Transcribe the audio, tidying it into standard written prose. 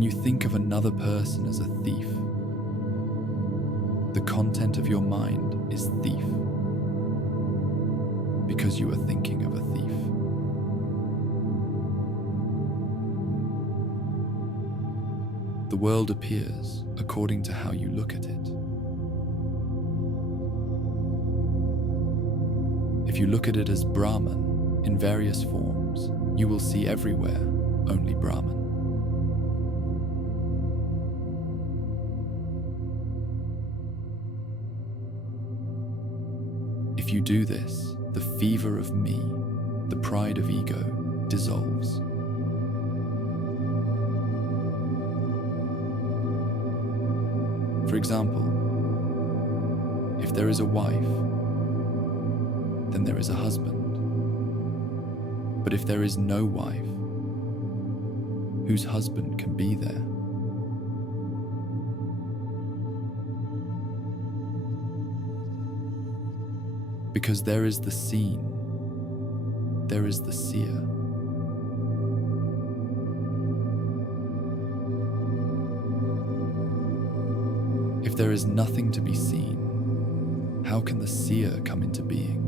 When you think of another person as a thief, the content of your mind is thief, because you are thinking of a thief. The world appears according to how you look at it. If you look at it as Brahman in various forms, you will see everywhere only Brahman. If you do this, the fever of me, the pride of ego, dissolves. For example, if there is a wife, then there is a husband. But if there is no wife, whose husband can be there? Because there is the seen, there is the seer. If there is nothing to be seen, how can the seer come into being?